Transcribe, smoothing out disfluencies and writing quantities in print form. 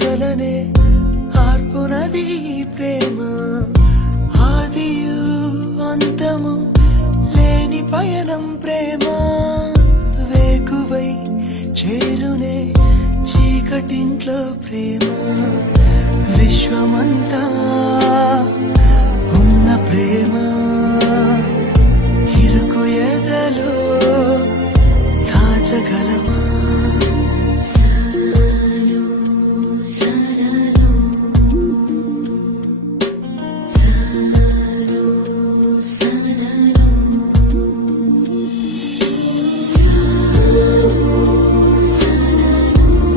మోయగలనే ఆర్పునది ప్రేమ ఆదియు అంతము లేని పయనం ప్రేమ వేకువై చేరునే చీకటింట్లో ప్రేమ విశ్వమంతా ఉన్న ప్రేమ ఇరుకు ఎదలో దాచగల